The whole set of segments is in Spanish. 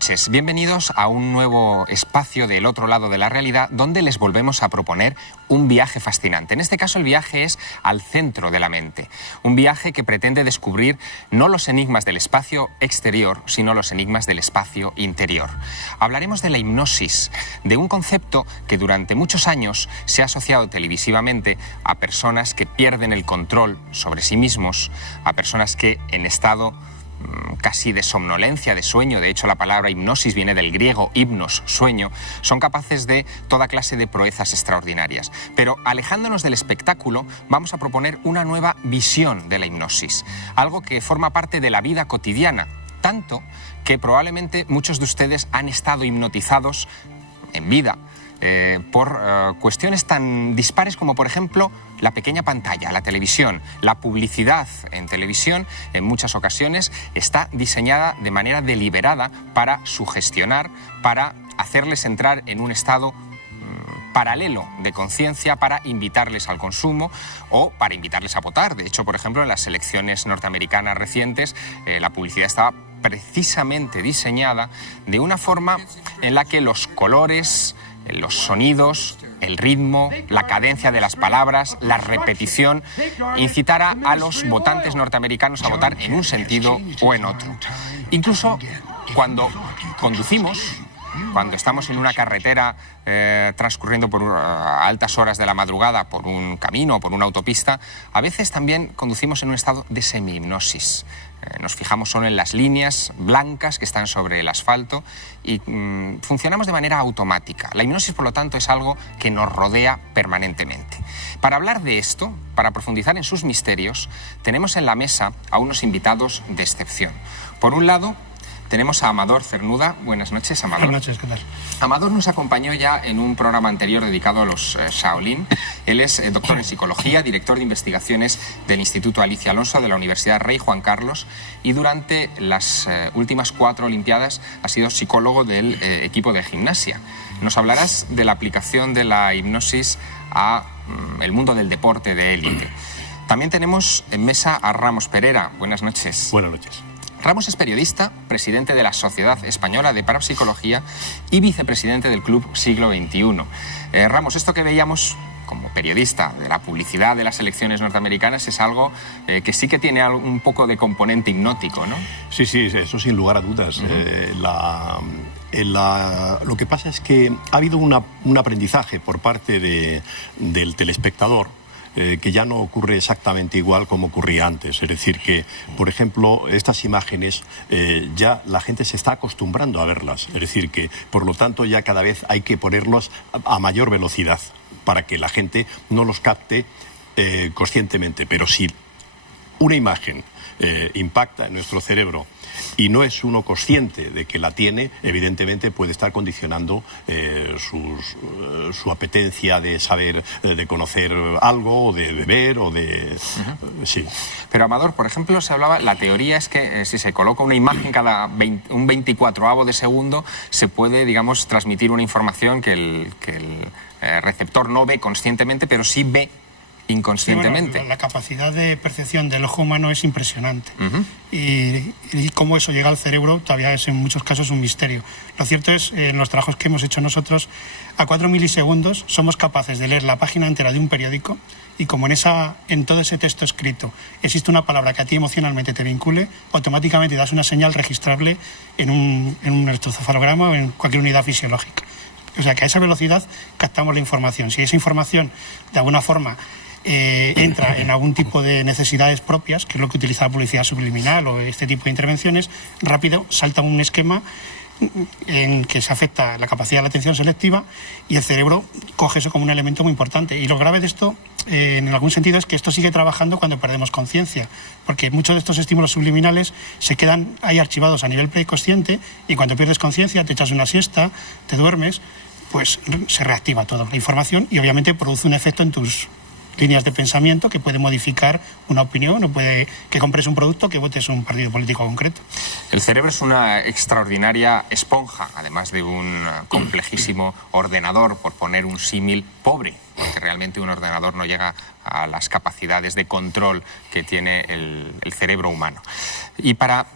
noches, bienvenidos a un nuevo espacio del otro lado de la realidad donde les volvemos a proponer un viaje fascinante. En este caso el viaje es al centro de la mente, un viaje que pretende descubrir no los enigmas del espacio exterior, sino los enigmas del espacio interior. Hablaremos de la hipnosis, de un concepto que durante muchos años se ha asociado televisivamente a personas que pierden el control sobre sí mismos, a personas que en estado casi de somnolencia, de sueño, de hecho la palabra hipnosis viene del griego hipnos, sueño, son capaces de toda clase de proezas extraordinarias. Pero alejándonos del espectáculo, vamos a proponer una nueva visión de la hipnosis, algo que forma parte de la vida cotidiana, tanto que probablemente muchos de ustedes han estado hipnotizados en vida por cuestiones tan dispares como, por ejemplo, la pequeña pantalla, la televisión. La publicidad en televisión, en muchas ocasiones, está diseñada de manera deliberada para sugestionar, para hacerles entrar en un estado paralelo de conciencia, para invitarles al consumo o para invitarles a votar. De hecho, por ejemplo, en las elecciones norteamericanas recientes, la publicidad estaba precisamente diseñada de una forma en la que los colores, los sonidos, el ritmo, la cadencia de las palabras, la repetición, incitara a los votantes norteamericanos a votar en un sentido o en otro. Incluso cuando conducimos, cuando estamos en una carretera transcurriendo por altas horas de la madrugada por un camino o por una autopista, a veces también conducimos en un estado de semi-hipnosis. Nos fijamos solo en las líneas blancas que están sobre el asfalto y funcionamos de manera automática. La hipnosis, por lo tanto, es algo que nos rodea permanentemente. Para hablar de esto, para profundizar en sus misterios, tenemos en la mesa a unos invitados de excepción. Por un lado, tenemos a Amador Cernuda. Buenas noches, Amador. Buenas noches, ¿qué tal? Amador nos acompañó ya en un programa anterior dedicado a los Shaolin. Él es doctor en psicología, director de investigaciones del Instituto Alicia Alonso de la Universidad Rey Juan Carlos y durante las últimas 4 Olimpiadas ha sido psicólogo del equipo de gimnasia. Nos hablarás de la aplicación de la hipnosis a el mundo del deporte de élite. También tenemos en mesa a Ramos Pereira. Buenas noches. Buenas noches. Ramos es periodista, presidente de la Sociedad Española de Parapsicología y vicepresidente del Club Siglo XXI. Ramos, esto que veíamos como periodista de la publicidad de las elecciones norteamericanas es algo que sí que tiene un poco de componente hipnótico, ¿no? Sí, eso sin lugar a dudas. Lo que pasa es que ha habido un aprendizaje por parte del telespectador que ya no ocurre exactamente igual como ocurría antes. Es decir, que, por ejemplo, estas imágenes ya la gente se está acostumbrando a verlas. Es decir, que, por lo tanto, ya cada vez hay que ponerlos a mayor velocidad para que la gente no los capte conscientemente. Pero si una imagen impacta en nuestro cerebro y no es uno consciente de que la tiene, evidentemente puede estar condicionando su apetencia de saber, de conocer algo, o de ver, o de... Sí. Pero, Amador, por ejemplo, se hablaba, la teoría es que si se coloca una imagen cada un 24avo de segundo, se puede, digamos, transmitir una información que el receptor no ve conscientemente, pero sí ve inconscientemente. Bueno, la capacidad de percepción del ojo humano es impresionante. Y cómo eso llega al cerebro todavía es en muchos casos un misterio. Lo cierto es, en los trabajos que hemos hecho nosotros, a 4 milisegundos somos capaces de leer la página entera de un periódico y como en todo ese texto escrito existe una palabra que a ti emocionalmente te vincule, automáticamente das una señal registrable en un electroencefalograma o en cualquier unidad fisiológica. O sea que a esa velocidad captamos la información. Si esa información de alguna forma entra en algún tipo de necesidades propias, que es lo que utiliza la publicidad subliminal o este tipo de intervenciones, rápido salta un esquema en que se afecta la capacidad de la atención selectiva y el cerebro coge eso como un elemento muy importante. Y lo grave de esto, en algún sentido, es que esto sigue trabajando cuando perdemos conciencia, porque muchos de estos estímulos subliminales se quedan ahí archivados a nivel preconsciente y cuando pierdes conciencia, te echas una siesta, te duermes, pues se reactiva toda la información y obviamente produce un efecto en tus líneas de pensamiento que puede modificar una opinión o puede que compres un producto, que votes un partido político concreto. El cerebro es una extraordinaria esponja, además de un complejísimo ordenador, por poner un símil pobre, porque realmente un ordenador no llega a las capacidades de control que tiene el cerebro humano. Y para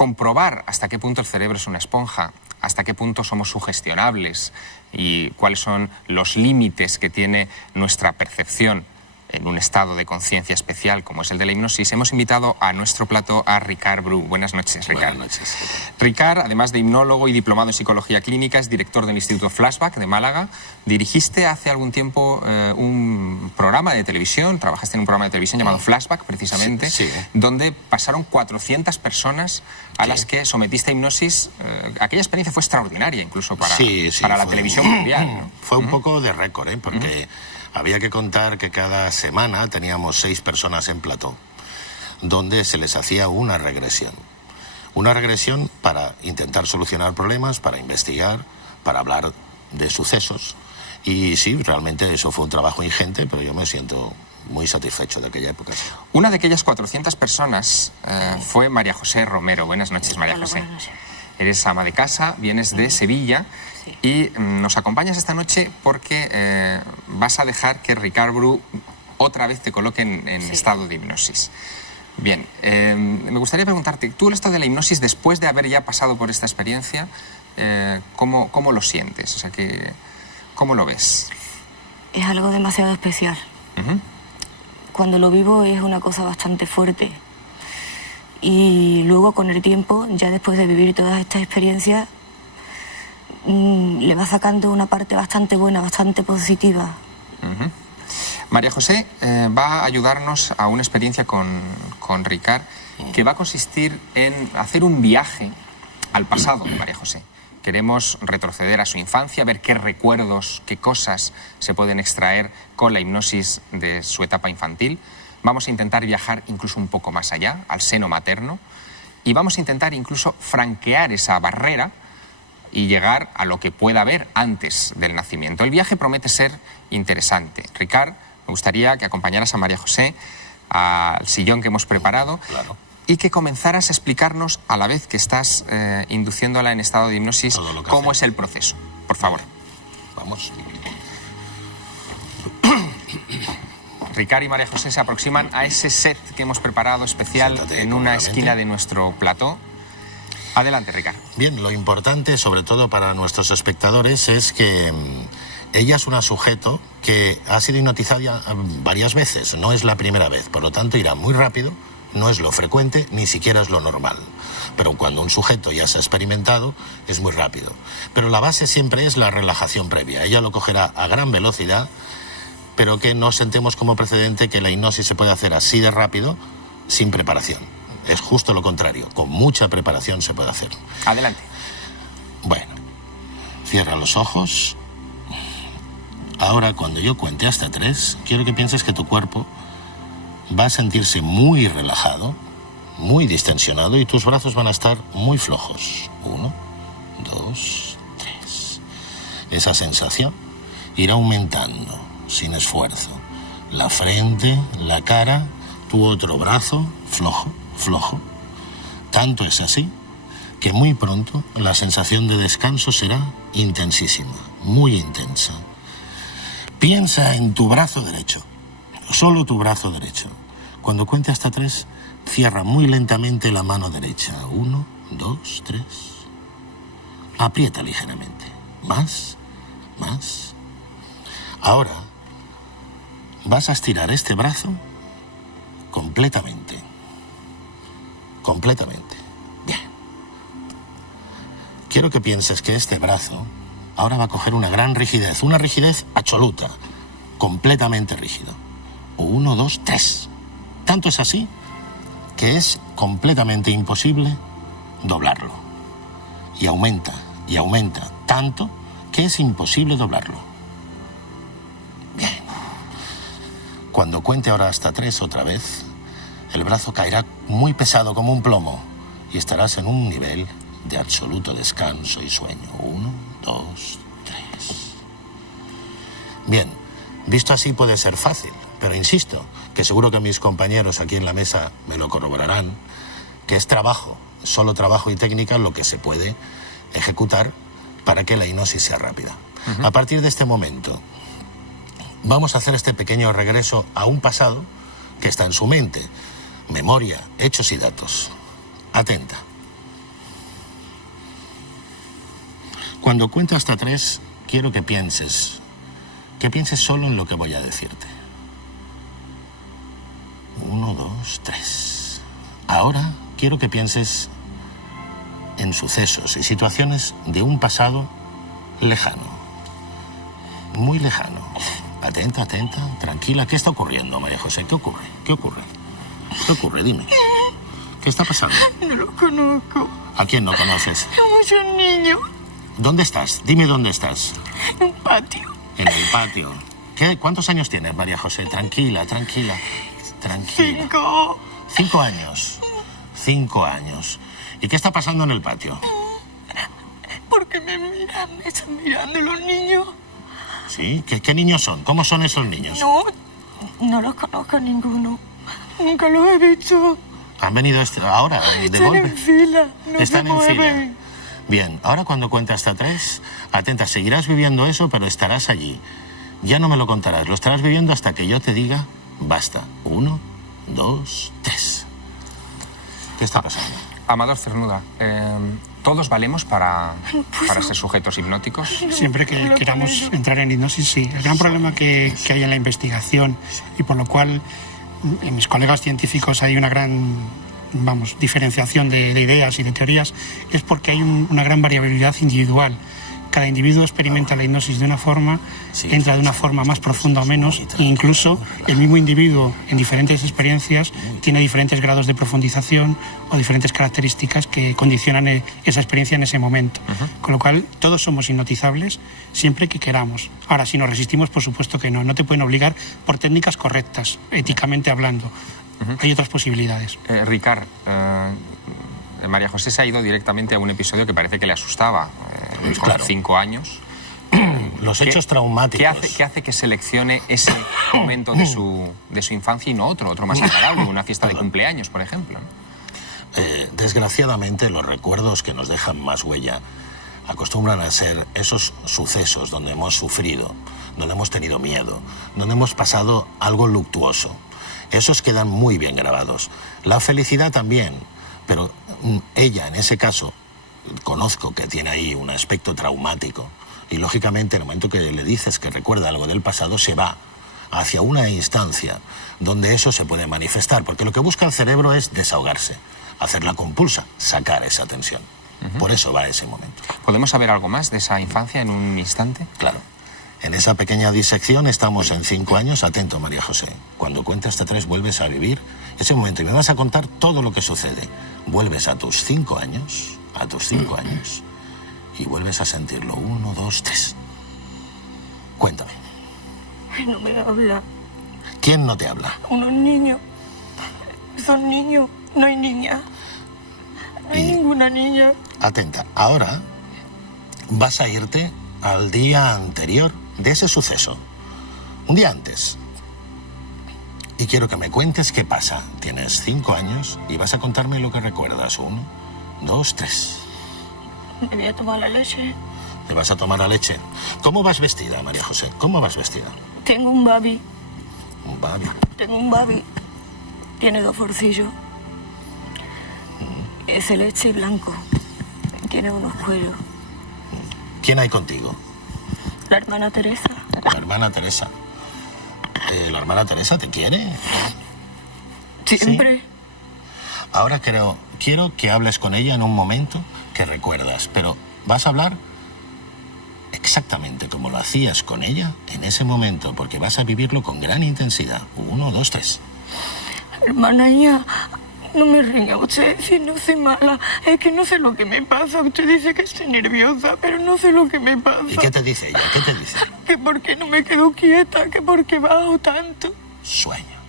comprobar hasta qué punto el cerebro es una esponja, hasta qué punto somos sugestionables y cuáles son los límites que tiene nuestra percepción en un estado de conciencia especial como es el de la hipnosis, hemos invitado a nuestro plató a Ricard Bru. Buenas noches, Ricard. Buenas noches. Ricard, además de hipnólogo y diplomado en psicología clínica, es director del Instituto Flashback de Málaga. Dirigiste hace algún tiempo un programa de televisión, trabajaste en un programa de televisión llamado Flashback, precisamente, sí. donde pasaron 400 personas a las que sometiste a hipnosis. Aquella experiencia fue extraordinaria, incluso para la televisión mundial, ¿no? Fue un poco de récord, porque había que contar que cada semana teníamos 6 personas en plató, donde se les hacía una regresión. Una regresión para intentar solucionar problemas, para investigar, para hablar de sucesos. Y sí, realmente eso fue un trabajo ingente, pero yo me siento muy satisfecho de aquella época. Una de aquellas 400 personas fue María José Romero. Buenas noches, María José. Buenas noches. Eres ama de casa, vienes de Sevilla. Sí. Y nos acompañas esta noche porque vas a dejar que Ricard Bru otra vez te coloque en estado de hipnosis. Bien, me gustaría preguntarte, tú el estado de la hipnosis, después de haber ya pasado por esta experiencia, ¿cómo lo sientes? O sea, ¿cómo lo ves? Es algo demasiado especial. Cuando lo vivo es una cosa bastante fuerte. Y luego con el tiempo, ya después de vivir todas estas experiencias, le va sacando una parte bastante buena, bastante positiva. María José va a ayudarnos a una experiencia con Ricard que va a consistir en hacer un viaje al pasado de María José. Queremos retroceder a su infancia, ver qué recuerdos, qué cosas se pueden extraer con la hipnosis de su etapa infantil. Vamos a intentar viajar incluso un poco más allá, al seno materno, y vamos a intentar incluso franquear esa barrera y llegar a lo que pueda haber antes del nacimiento. El viaje promete ser interesante. Ricard, me gustaría que acompañaras a María José al sillón que hemos preparado. Claro. Y que comenzaras a explicarnos, a la vez que estás induciéndola en estado de hipnosis, cómo es el proceso. Por favor. Vamos. Ricard y María José se aproximan a ese set que hemos preparado especial. Siéntate, en una esquina de nuestro plató. Adelante, Ricard. Bien, lo importante, sobre todo para nuestros espectadores, es que ella es un sujeto que ha sido hipnotizada varias veces, no es la primera vez, por lo tanto irá muy rápido, no es lo frecuente, ni siquiera es lo normal. Pero cuando un sujeto ya se ha experimentado, es muy rápido. Pero la base siempre es la relajación previa. Ella lo cogerá a gran velocidad, pero que no sentemos como precedente que la hipnosis se puede hacer así de rápido, sin preparación. Es justo lo contrario, con mucha preparación se puede hacer. Adelante. Bueno, cierra los ojos. Ahora, cuando yo cuente hasta 3, quiero que pienses que tu cuerpo va a sentirse muy relajado, muy distensionado, y tus brazos van a estar muy flojos. 1, 2, 3. Esa sensación irá aumentando sin esfuerzo. La frente, la cara, tu otro brazo, flojo, flojo. Tanto es así que muy pronto la sensación de descanso será intensísima, muy intensa. Piensa en tu brazo derecho, solo tu brazo derecho. Cuando cuente hasta 3, cierra muy lentamente la mano derecha. 1, 2, 3. Aprieta ligeramente. Más, más. Ahora vas a estirar este brazo completamente. Completamente. Bien. Quiero que pienses que este brazo ahora va a coger una gran rigidez, una rigidez absoluta, completamente rígido. 1, 2, 3. Tanto es así que es completamente imposible doblarlo. Y aumenta, tanto que es imposible doblarlo. Bien. Cuando cuente ahora hasta 3 otra vez, el brazo caerá muy pesado como un plomo y estarás en un nivel de absoluto descanso y sueño. 1, 2, 3. Bien, visto así puede ser fácil, pero insisto, que seguro que mis compañeros aquí en la mesa me lo corroborarán, que es trabajo, solo trabajo y técnica lo que se puede ejecutar para que la hipnosis sea rápida. A partir de este momento, vamos a hacer este pequeño regreso a un pasado que está en su mente. Memoria, hechos y datos. Atenta. Cuando cuento hasta 3, quiero que pienses solo en lo que voy a decirte. 1, 2, 3. Ahora quiero que pienses en sucesos y situaciones de un pasado lejano. Muy lejano. Atenta, tranquila. ¿Qué está ocurriendo, María José? ¿Qué ocurre? ¿Qué ocurre? Dime. ¿Qué está pasando? No lo conozco. ¿A quién no conoces? Es un niño. ¿Dónde estás? Dime dónde estás. En un patio. En el patio. ¿Cuántos años tienes, María José? Tranquila. 5. 5 años. 5 años. ¿Y qué está pasando en el patio? Porque me están mirando los niños. ¿Sí? ¿Qué niños son? ¿Cómo son esos niños? No los conozco a ninguno. Nunca los he visto. ¿Han venido ahora, de Están golpe? en fila, no Están se en mueven. fila. Bien, ahora cuando cuente hasta 3, atenta, seguirás viviendo eso, pero estarás allí. Ya no me lo contarás, lo estarás viviendo hasta que yo te diga, basta. 1, 2, 3. ¿Qué está pasando? Amador Cernuda, ¿todos valemos para ser sujetos hipnóticos? Siempre que queramos entrar en hipnosis, sí. El gran problema que hay en la investigación y por lo cual en mis colegas científicos hay una gran, diferenciación de ideas y de teorías, es porque hay una gran variabilidad individual. Cada individuo experimenta la hipnosis de una forma, entra de una forma más profunda o menos, e incluso el mismo individuo en diferentes experiencias tiene diferentes grados de profundización o diferentes características que condicionan esa experiencia en ese momento. Con lo cual, todos somos hipnotizables siempre que queramos. Ahora, si nos resistimos, por supuesto que no. No te pueden obligar por técnicas correctas, éticamente hablando. Hay otras posibilidades. Ricard, María José se ha ido directamente a un episodio que parece que le asustaba. Con 5 años. Los hechos traumáticos. ¿Qué hace que seleccione ese momento de su infancia y no otro más agradable, una fiesta de cumpleaños, por ejemplo? Desgraciadamente, los recuerdos que nos dejan más huella acostumbran a ser esos sucesos donde hemos sufrido, donde hemos tenido miedo, donde hemos pasado algo luctuoso. Esos quedan muy bien grabados. La felicidad también, pero ella, en ese caso, conozco que tiene ahí un aspecto traumático y lógicamente en el momento que le dices que recuerda algo del pasado se va hacia una instancia donde eso se puede manifestar, porque lo que busca el cerebro es desahogarse, hacer la compulsa, sacar esa tensión. Por eso va a ese momento. ¿Podemos saber algo más de esa infancia en un instante? Claro. En esa pequeña disección estamos en 5 años. Atento, María José. Cuando cuente hasta 3 vuelves a vivir ese momento y me vas a contar todo lo que sucede. Vuelves a tus 5 años... a tus 5 años y vuelves a sentirlo. 1, 2, 3. Cuéntame. No me habla. ¿Quién no te habla? Unos niños. Son niños, no hay niña. No hay ninguna niña. Atenta, ahora vas a irte al día anterior de ese suceso. Un día antes. Y quiero que me cuentes qué pasa. Tienes 5 años y vas a contarme lo que recuerdas. 1, 2, 3. Me voy a tomar la leche. ¿Te vas a tomar la leche? ¿Cómo vas vestida, María José? ¿Cómo vas vestida? Tengo un babi. Un babi. Tengo un babi. Tiene 2 forcillos. Es celeste y blanco. Tiene unos cueros. ¿Quién hay contigo? La hermana Teresa. La hermana Teresa. ¿La hermana Teresa te quiere? Siempre. ¿Sí? Ahora quiero que hables con ella en un momento que recuerdas, pero vas a hablar exactamente como lo hacías con ella en ese momento, porque vas a vivirlo con gran intensidad. 1, 2, 3. Hermana mía, no me riña usted, si no soy mala. Es que no sé lo que me pasa. Usted dice que estoy nerviosa, pero no sé lo que me pasa. ¿Y qué te dice ella? ¿Qué te dice? Que por qué no me quedo quieta, que por qué bajo tanto. Sueño.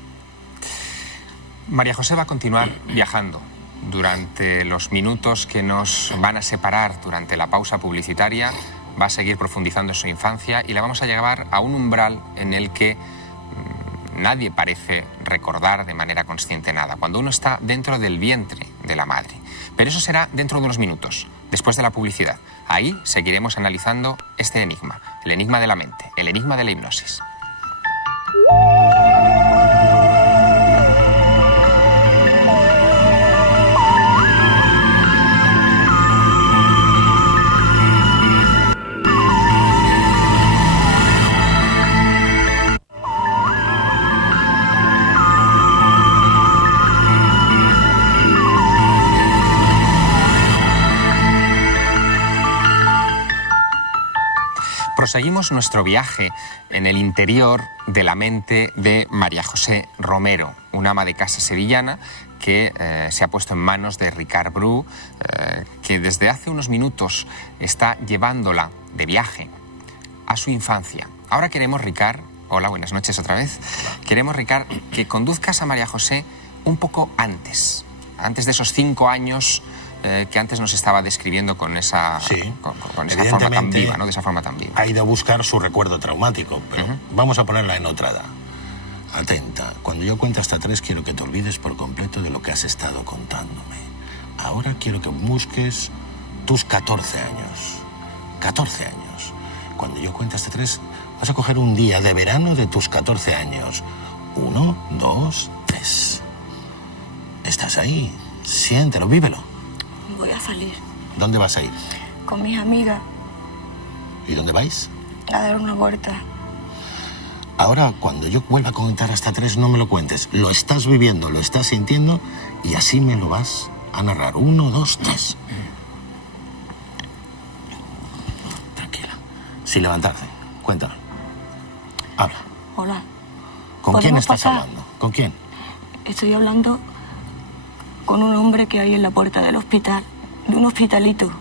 María José va a continuar viajando durante los minutos que nos van a separar durante la pausa publicitaria. Va a seguir profundizando en su infancia y la vamos a llevar a un umbral en el que nadie parece recordar de manera consciente nada, cuando uno está dentro del vientre de la madre. Pero eso será dentro de unos minutos, después de la publicidad. Ahí seguiremos analizando este enigma, el enigma de la mente, el enigma de la hipnosis. Proseguimos nuestro viaje en el interior de la mente de María José Romero, una ama de casa sevillana que se ha puesto en manos de Ricard Bru, que desde hace unos minutos está llevándola de viaje a su infancia. Ahora queremos, Ricard, hola, buenas noches otra vez, queremos, Ricard, que conduzcas a María José un poco antes de esos 5 años que antes nos estaba describiendo con esa, con esa forma tan viva, ¿no? De esa forma tan viva. Ha ido a buscar su recuerdo traumático, pero vamos a ponerla en otra edad. Atenta, cuando yo cuente hasta 3 quiero que te olvides por completo de lo que has estado contándome. Ahora quiero que busques tus 14 años. 14 años. Cuando yo cuente hasta 3 vas a coger un día de verano de tus 14 años. 1, 2, 3. Estás ahí. Siéntelo, vívelo. Voy a salir ¿Dónde vas a ir? con mis amigas ¿Y dónde vais? a dar una vuelta. Ahora, cuando yo vuelva a contar hasta 3, no me lo cuentes. Lo estás viviendo, lo estás sintiendo y así me lo vas a narrar. 1, 2, 3. Tranquila. Sin levantarse. Cuéntalo. Habla. Hola, ¿Con quién ¿Podemos estás pasar? hablando? ¿Con quién? estoy hablando con un hombre que hay en la puerta del hospital, de un hospitalito.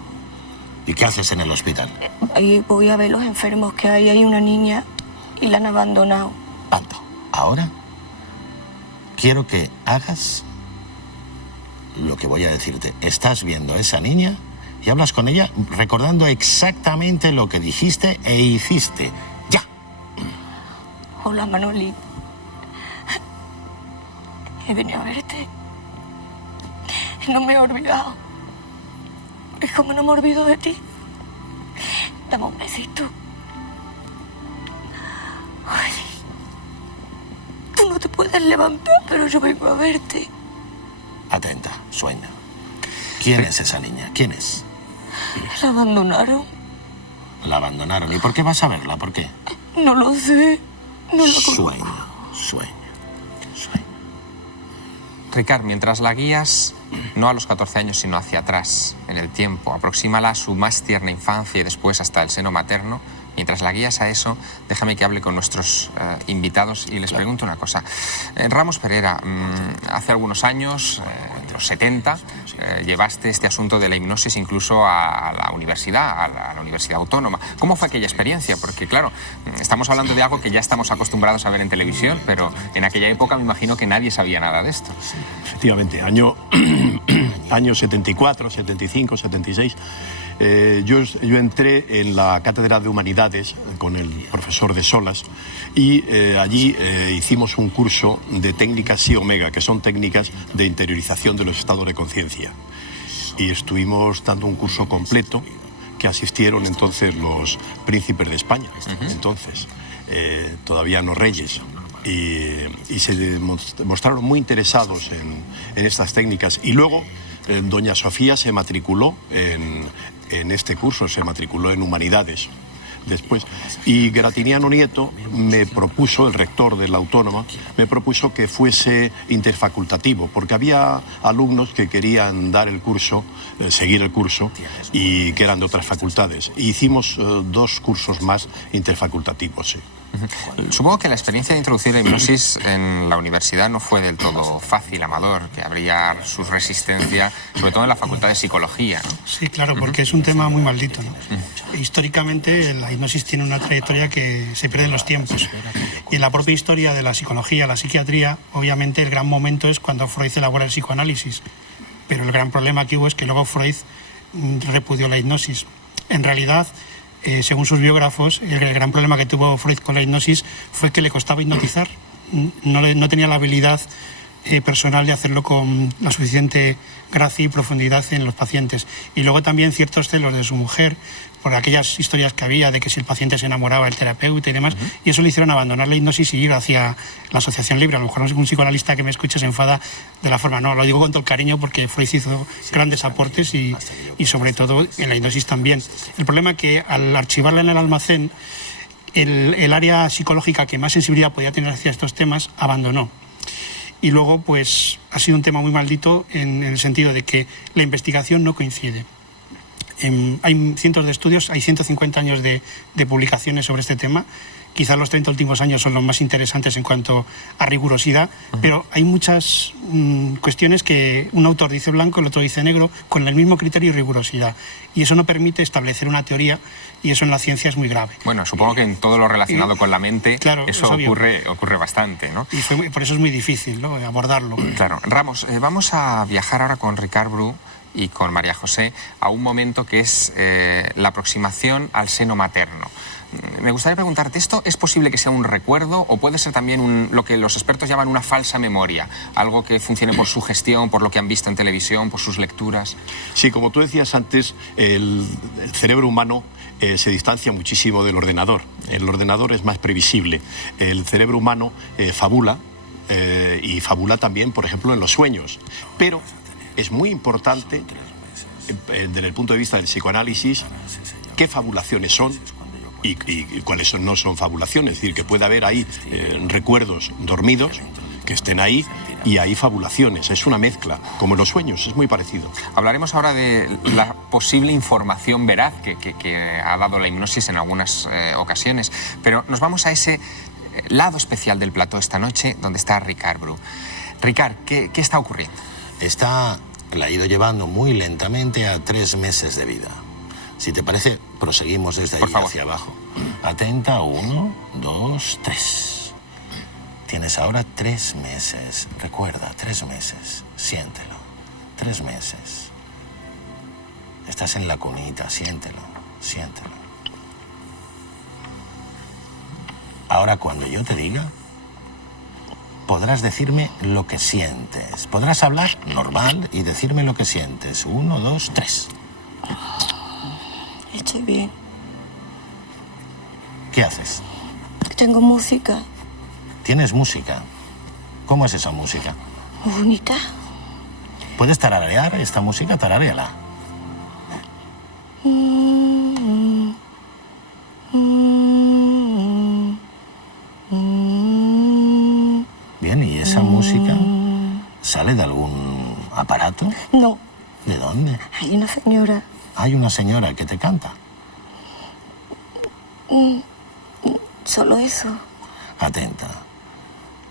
¿Y qué haces en el hospital? Ahí voy a ver los enfermos que hay una niña y la han abandonado. Alto. Ahora quiero que hagas lo que voy a decirte. Estás viendo a esa niña y hablas con ella recordando exactamente lo que dijiste e hiciste. ¡Ya! Hola, Manoli. He venido a verte. No me he olvidado. Es como no me olvido de ti. Dame un besito. Ay, tú no te puedes levantar, pero yo vengo a verte. Atenta, sueña. ¿Quién es esa niña? ¿Quién es? La abandonaron. La abandonaron. ¿Y por qué vas a verla? ¿Por qué? No lo sé. No la conozco. Sueña, sueña, sueña. Ricard, mientras la guías, no a los 14 años, sino hacia atrás, en el tiempo, aproxímala a su más tierna infancia y después hasta el seno materno. Mientras la guías a eso, déjame que hable con nuestros invitados y les pregunto una cosa. Ramos Pereira, hace algunos años, de los 70, llevaste este asunto de la hipnosis incluso a la universidad, a la Universidad Autónoma. ¿Cómo fue aquella experiencia? Porque, claro, estamos hablando de algo que ya estamos acostumbrados a ver en televisión, pero en aquella época me imagino que nadie sabía nada de esto. Efectivamente, año 74, 75, 76. Yo entré en la Cátedra de Humanidades con el profesor de Solas y allí hicimos un curso de técnicas Psi Omega, que son técnicas de interiorización de los estados de conciencia. Y estuvimos dando un curso completo que asistieron entonces los príncipes de España, entonces, todavía no reyes. Y se mostraron muy interesados en estas técnicas. Y luego doña Sofía se matriculó en este curso, se matriculó en Humanidades después. Y Gratiniano Nieto me propuso, el rector de la Autónoma, me propuso que fuese interfacultativo, porque había alumnos que querían dar el curso, seguir el curso, y que eran de otras facultades. Y hicimos 2 cursos más interfacultativos, sí. Supongo que la experiencia de introducir la hipnosis en la universidad no fue del todo fácil, Amador, que habría su resistencia, sobre todo en la Facultad de Psicología, ¿no? Sí, claro, porque es un tema muy maldito, ¿no? Históricamente la hipnosis tiene una trayectoria que se pierde en los tiempos. Y en la propia historia de la psicología, la psiquiatría, obviamente el gran momento es cuando Freud elabora el psicoanálisis. Pero el gran problema que hubo es que luego Freud repudió la hipnosis. En realidad, según sus biógrafos, el gran problema que tuvo Freud con la hipnosis fue que le costaba hipnotizar. No tenía la habilidad personal de hacerlo con la suficiente gracia y profundidad en los pacientes. Y luego también ciertos celos de su mujer por aquellas historias que había de que si el paciente se enamoraba del terapeuta y demás, y eso le hicieron abandonar la hipnosis y ir hacia la asociación libre. A lo mejor un psicoanalista que me escuche se enfada de la forma, no, lo digo con todo el cariño porque Freud hizo grandes aportes y sobre todo en la hipnosis también. El problema es que al archivarla en el almacén, el área psicológica que más sensibilidad podía tener hacia estos temas abandonó. Y luego, pues, ha sido un tema muy maldito en el sentido de que la investigación no coincide. Hay cientos de estudios, hay 150 años de publicaciones sobre este tema. Quizás los 30 últimos años son los más interesantes en cuanto a rigurosidad, pero hay muchas cuestiones que un autor dice blanco, el otro dice negro, con el mismo criterio y rigurosidad. Y eso no permite establecer una teoría, y eso en la ciencia es muy grave. Bueno, supongo que en todo lo relacionado con la mente, claro, eso ocurre bastante, ¿no? Y por eso es muy difícil, ¿no?, abordarlo. Claro. Ramos, vamos a viajar ahora con Ricard Bru y con María José a un momento que es la aproximación al seno materno. Me gustaría preguntarte, ¿esto es posible que sea un recuerdo o puede ser también lo que los expertos llaman una falsa memoria? Algo que funcione por su gestión, por lo que han visto en televisión, por sus lecturas. Sí, como tú decías antes, el cerebro humano se distancia muchísimo del ordenador. El ordenador es más previsible. El cerebro humano fabula y fabula también, por ejemplo, en los sueños. Pero es muy importante, desde el punto de vista del psicoanálisis, qué fabulaciones son y cuáles no son fabulaciones. Es decir, que puede haber ahí recuerdos dormidos que estén ahí y hay fabulaciones. Es una mezcla, como en los sueños, es muy parecido. Hablaremos ahora de la posible información veraz que ha dado la hipnosis en algunas ocasiones, pero nos vamos a ese lado especial del plató esta noche, donde está Ricard Bru. Ricard, ¿qué está ocurriendo? La ha ido llevando muy lentamente a 3 meses de vida. Si te parece, proseguimos desde ahí hacia abajo. Atenta, 1, 2, 3. Tienes ahora 3 meses. Recuerda, 3 meses. Siéntelo. 3 meses. Estás en la cunita, siéntelo, siéntelo. Ahora, cuando yo te diga, podrás decirme lo que sientes. Podrás hablar normal y decirme lo que sientes. 1, 2, 3. Estoy bien. ¿Qué haces? Tengo música. ¿Tienes música? ¿Cómo es esa música? Bonita. ¿Puedes tararear esta música? Tararéala. Bien, ¿y esa música sale de algún aparato? No. ¿De dónde? Hay una señora. Hay una señora que te canta. Solo eso. Atenta.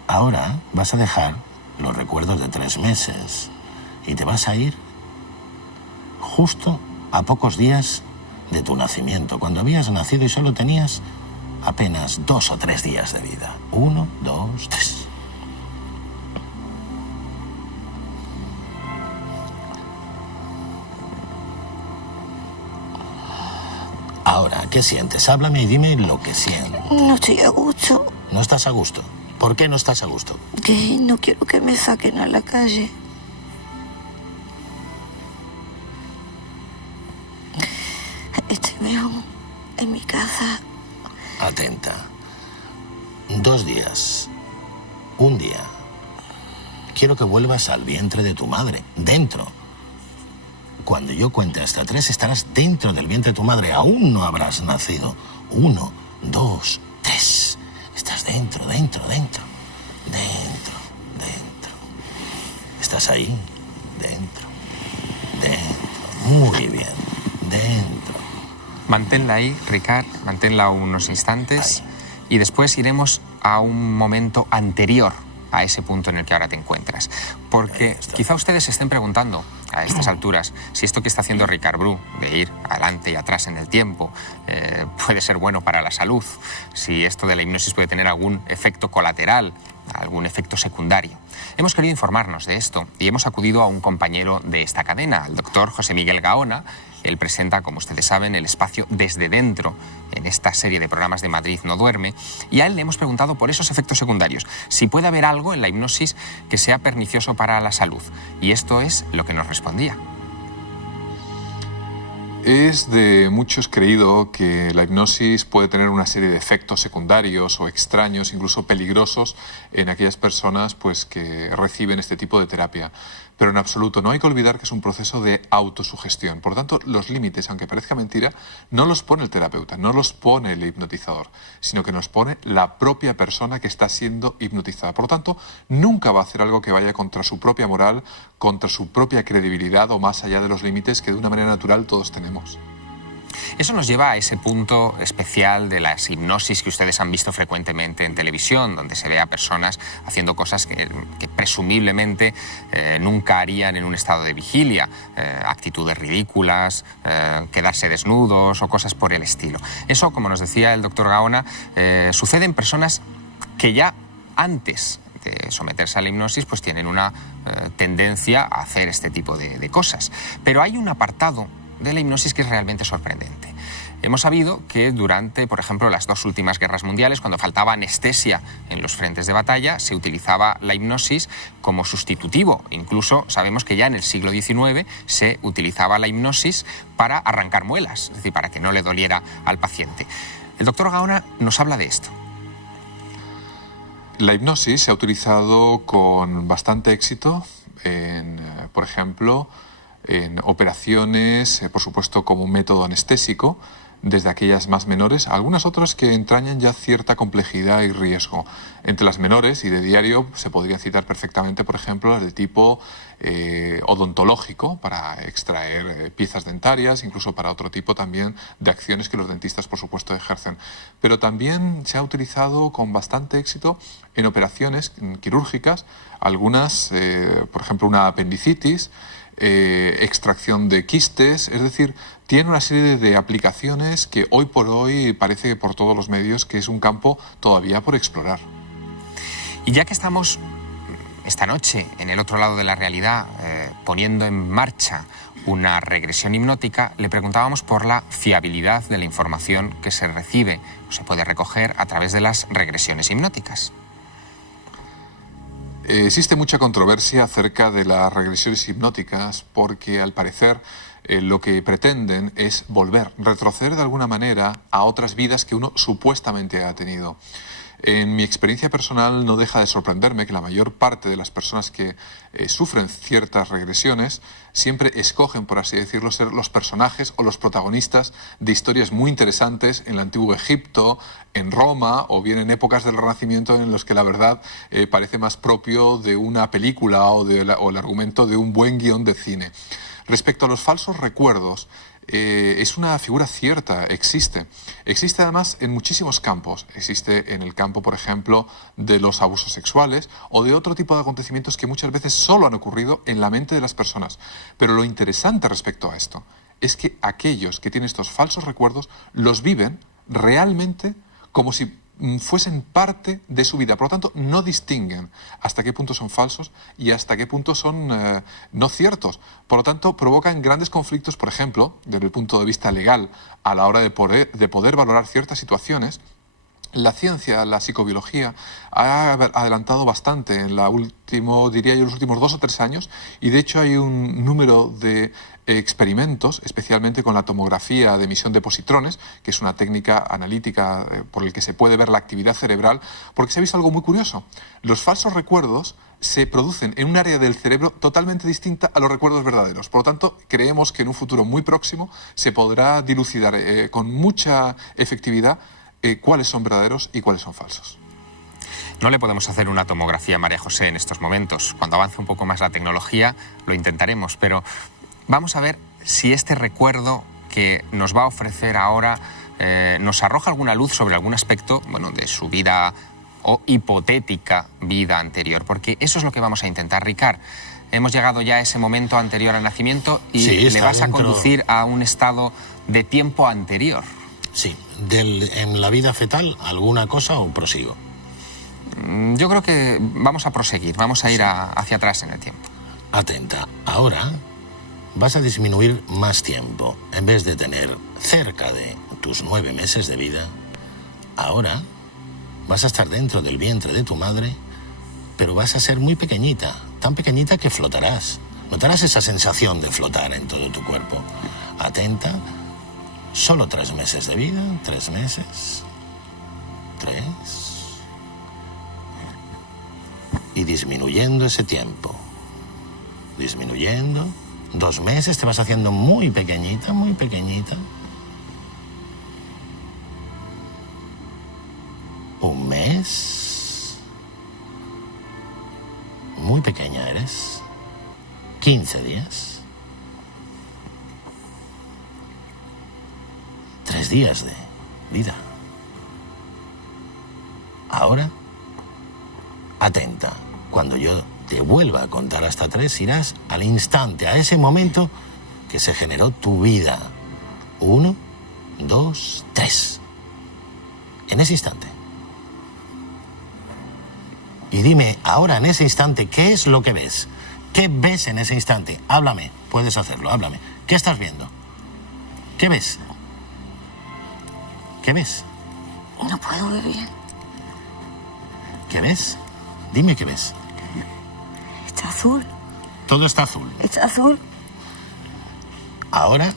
Ahora vas a dejar los recuerdos de 3 meses y te vas a ir justo a pocos días de tu nacimiento, cuando habías nacido y solo tenías apenas 2 o 3 días de vida. 1, 2, 3. Ahora, ¿qué sientes? Háblame y dime lo que sientes. No estoy a gusto. ¿No estás a gusto? ¿Por qué no estás a gusto? Que no quiero que me saquen a la calle. Estoy mejor en mi casa. Atenta. 2 días. 1 día. Quiero que vuelvas al vientre de tu madre. Dentro. Cuando yo cuente hasta 3, estarás dentro del vientre de tu madre. Aún no habrás nacido. 1, 2, 3. Estás dentro, dentro, dentro. Dentro, dentro. ¿Estás ahí? Dentro. Dentro. Muy bien. Dentro. Manténla ahí, Ricard, manténla unos instantes y después iremos a un momento anterior a ese punto en el que ahora te encuentras. Porque quizá ustedes se estén preguntando a estas alturas si esto que está haciendo Ricard Bru, de ir adelante y atrás en el tiempo, puede ser bueno para la salud, si esto de la hipnosis puede tener algún efecto colateral, algún efecto secundario. Hemos querido informarnos de esto y hemos acudido a un compañero de esta cadena, al doctor José Miguel Gaona. Él presenta, como ustedes saben, el espacio Desde Dentro en esta serie de programas de Madrid no duerme, y a él le hemos preguntado por esos efectos secundarios, si puede haber algo en la hipnosis que sea pernicioso para la salud, y esto es lo que nos respondía. Es de muchos creído que la hipnosis puede tener una serie de efectos secundarios o extraños, incluso peligrosos, en aquellas personas pues, que reciben este tipo de terapia. Pero en absoluto, no hay que olvidar que es un proceso de autosugestión. Por tanto, los límites, aunque parezca mentira, no los pone el terapeuta, no los pone el hipnotizador, sino que nos pone la propia persona que está siendo hipnotizada. Por lo tanto, nunca va a hacer algo que vaya contra su propia moral, contra su propia credibilidad o más allá de los límites que de una manera natural todos tenemos. tenemos. Eso nos lleva a ese punto especial de las hipnosis que ustedes han visto frecuentemente en televisión, donde se ve a personas haciendo cosas que presumiblemente nunca harían en un estado de vigilia, actitudes ridículas, quedarse desnudos o cosas por el estilo. Eso, como nos decía el doctor Gaona, sucede en personas que ya antes de someterse a la hipnosis pues tienen una tendencia a hacer este tipo de cosas. Pero hay un apartado de la hipnosis que es realmente sorprendente. Hemos sabido que durante, por ejemplo, las 2 últimas guerras mundiales, cuando faltaba anestesia en los frentes de batalla, se utilizaba la hipnosis como sustitutivo. Incluso sabemos que ya en el siglo XIX se utilizaba la hipnosis para arrancar muelas, es decir, para que no le doliera al paciente. El doctor Gaona nos habla de esto. La hipnosis se ha utilizado con bastante éxito por ejemplo, en operaciones, por supuesto, como un método anestésico, desde aquellas más menores, a algunas otras que entrañan ya cierta complejidad y riesgo. Entre las menores y de diario se podrían citar perfectamente, por ejemplo, las de tipo odontológico, para extraer piezas dentarias, incluso para otro tipo también de acciones que los dentistas, por supuesto, ejercen. Pero también se ha utilizado con bastante éxito en operaciones quirúrgicas, algunas, por ejemplo, una apendicitis, extracción de quistes, es decir, tiene una serie de aplicaciones que hoy por hoy parece por todos los medios que es un campo todavía por explorar. Y ya que estamos esta noche en el otro lado de la realidad poniendo en marcha una regresión hipnótica, le preguntábamos por la fiabilidad de la información que se recibe o se puede recoger a través de las regresiones hipnóticas. Existe mucha controversia acerca de las regresiones hipnóticas porque, al parecer, lo que pretenden es retroceder de alguna manera a otras vidas que uno supuestamente ha tenido. En mi experiencia personal no deja de sorprenderme que la mayor parte de las personas que sufren ciertas regresiones siempre escogen, por así decirlo, ser los personajes o los protagonistas de historias muy interesantes en el antiguo Egipto, en Roma o bien en épocas del Renacimiento en los que la verdad parece más propio de una película o el argumento de un buen guión de cine. Respecto a los falsos recuerdos, es una figura cierta, existe. Existe además en muchísimos campos. Existe en el campo, por ejemplo, de los abusos sexuales o de otro tipo de acontecimientos que muchas veces solo han ocurrido en la mente de las personas. Pero lo interesante respecto a esto es que aquellos que tienen estos falsos recuerdos los viven realmente como si fuesen parte de su vida. Por lo tanto, no distinguen hasta qué punto son falsos y hasta qué punto son no ciertos. Por lo tanto, provocan grandes conflictos, por ejemplo, desde el punto de vista legal, a la hora de poder valorar ciertas situaciones. La ciencia, la psicobiología, ha adelantado bastante en los últimos 2 o 3 años, y de hecho hay un número de experimentos, especialmente con la tomografía de emisión de positrones, que es una técnica analítica por el que se puede ver la actividad cerebral, porque se ha visto algo muy curioso. Los falsos recuerdos se producen en un área del cerebro totalmente distinta a los recuerdos verdaderos. Por lo tanto, creemos que en un futuro muy próximo se podrá dilucidar con mucha efectividad cuáles son verdaderos y cuáles son falsos. No le podemos hacer una tomografía a María José en estos momentos. Cuando avance un poco más la tecnología lo intentaremos, pero vamos a ver si este recuerdo que nos va a ofrecer ahora nos arroja alguna luz sobre algún aspecto, bueno, de su vida o hipotética vida anterior, porque eso es lo que vamos a intentar, Ricard. Hemos llegado ya a ese momento anterior al nacimiento y sí, le vas a dentro... conducir a un estado de tiempo anterior. Sí, en la vida fetal, ¿alguna cosa o prosigo? Yo creo que vamos a proseguir, vamos a ir hacia atrás en el tiempo. Atenta, ahora vas a disminuir más tiempo. En vez de tener cerca de tus 9 meses de vida, ahora vas a estar dentro del vientre de tu madre, pero vas a ser muy pequeñita, tan pequeñita que flotarás. Notarás esa sensación de flotar en todo tu cuerpo. Atenta. Solo 3 meses de vida, 3 meses, 3, y disminuyendo ese tiempo, disminuyendo, 2 meses te vas haciendo muy pequeñita, 1 mes, muy pequeña eres, 15 días, 3 días de vida. Ahora, atenta. Cuando yo te vuelva a contar hasta 3, irás al instante, a ese momento que se generó tu vida. 1, 2, 3. En ese instante. Y dime ahora, en ese instante, ¿qué es lo que ves? ¿Qué ves en ese instante? Háblame, puedes hacerlo, háblame. ¿Qué estás viendo? ¿Qué ves? ¿Qué ves? No puedo ver bien. ¿Qué ves? Dime qué ves. Está azul. Todo está azul. Está azul. Ahora,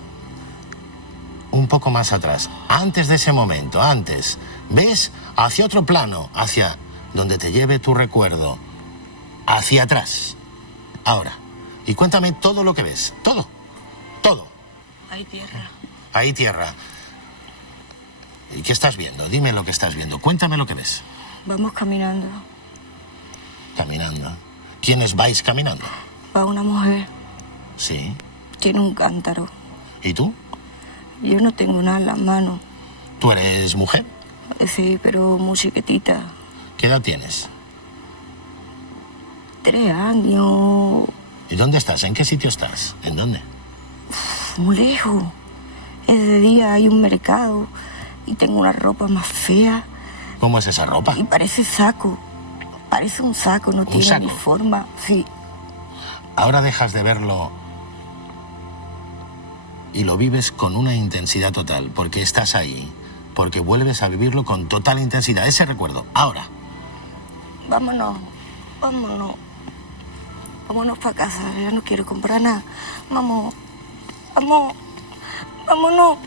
un poco más atrás. Antes de ese momento, antes. ¿Ves? Hacia otro plano, hacia donde te lleve tu recuerdo. Hacia atrás. Ahora. Y cuéntame todo lo que ves. Todo. Todo. Hay tierra. Ahí tierra. ¿Y qué estás viendo? Dime lo que estás viendo. Cuéntame lo que ves. Vamos caminando. Caminando. ¿Quiénes vais caminando? Va una mujer. Sí. Tiene un cántaro. ¿Y tú? Yo no tengo nada en las manos. ¿Tú eres mujer? Sí, pero muy chiquitita. ¿Qué edad tienes? 3 años. ¿Y dónde estás? ¿En qué sitio estás? ¿En dónde? Muy lejos. Es de día, hay un mercado. Y tengo una ropa más fea. ¿Cómo es esa ropa? Y parece saco. Parece un saco, no tiene saco? ni forma. Sí. Ahora dejas de verlo y lo vives con una intensidad total, porque estás ahí, porque vuelves a vivirlo con total intensidad, ese recuerdo. Ahora, Vámonos. Vámonos. Vámonos para casa. Ya no quiero comprar nada. Vamos. Vamos. Vámonos.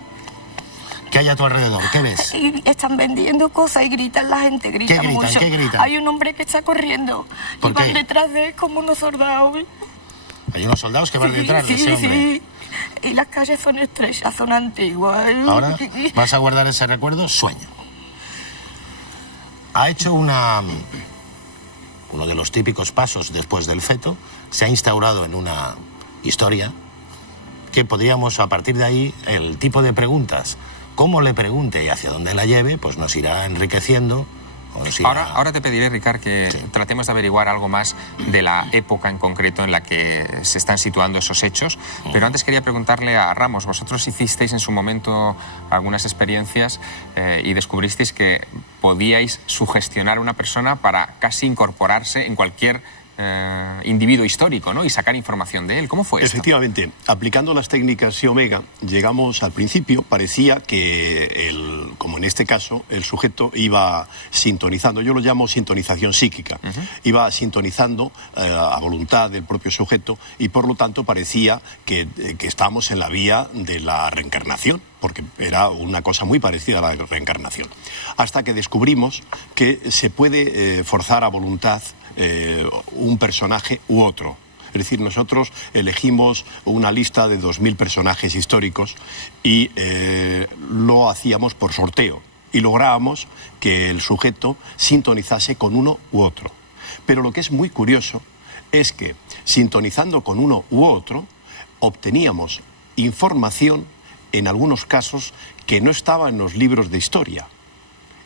¿qué hay a tu alrededor? ¿Qué ves? Y están vendiendo cosas y gritan la gente, gritan ¿Qué gritan? mucho. ¿Qué gritan? Hay un hombre que está corriendo. ¿Por y van qué? detrás de él como unos soldados. Hay unos soldados que van detrás de ese hombre. Sí. Y las calles son estrechas, son antiguas. Ahora vas a guardar ese recuerdo, sueño. Ha hecho uno de los típicos pasos después del feto, se ha instaurado en una historia que podríamos, a partir de ahí, el tipo de preguntas, cómo le pregunte y hacia dónde la lleve, pues nos irá enriqueciendo. O nos irá... Ahora te pediré, Ricard, que Sí. tratemos de averiguar algo más de la época en concreto en la que se están situando esos hechos. Pero antes quería preguntarle a Ramos, vosotros hicisteis en su momento algunas experiencias y descubristeis que podíais sugestionar a una persona para casi incorporarse en cualquier individuo histórico, ¿no? Y sacar información de él. ¿Cómo fue esto? Efectivamente, aplicando las técnicas Psi Omega, llegamos al principio, parecía que, como en este caso, el sujeto iba sintonizando, yo lo llamo sintonización psíquica, iba sintonizando a voluntad del propio sujeto y por lo tanto parecía que estábamos en la vía de la reencarnación, porque era una cosa muy parecida a la reencarnación. Hasta que descubrimos que se puede forzar a voluntad un personaje u otro. Es decir, nosotros elegimos una lista de 2000 personajes históricos y lo hacíamos por sorteo y lográbamos que el sujeto sintonizase con uno u otro. Pero lo que es muy curioso es que sintonizando con uno u otro obteníamos información en algunos casos que no estaba en los libros de historia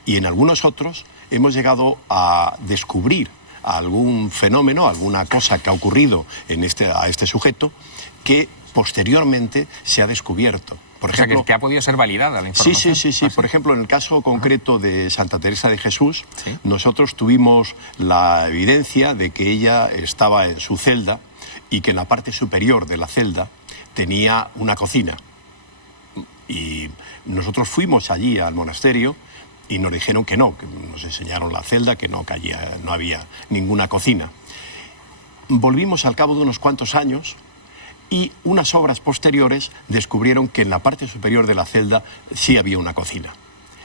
y en algunos otros hemos llegado a descubrir algún fenómeno, alguna cosa que ha ocurrido a este sujeto que posteriormente se ha descubierto. Por O sea, ejemplo, que ha podido ser validada la información. Sí. Por ejemplo, en el caso concreto de Santa Teresa de Jesús, Sí. nosotros tuvimos la evidencia de que ella estaba en su celda y que en la parte superior de la celda tenía una cocina. Y nosotros fuimos allí al monasterio y nos dijeron que no, que nos enseñaron la celda, que no había ninguna cocina. Volvimos al cabo de unos cuantos años y unas obras posteriores descubrieron que en la parte superior de la celda sí había una cocina.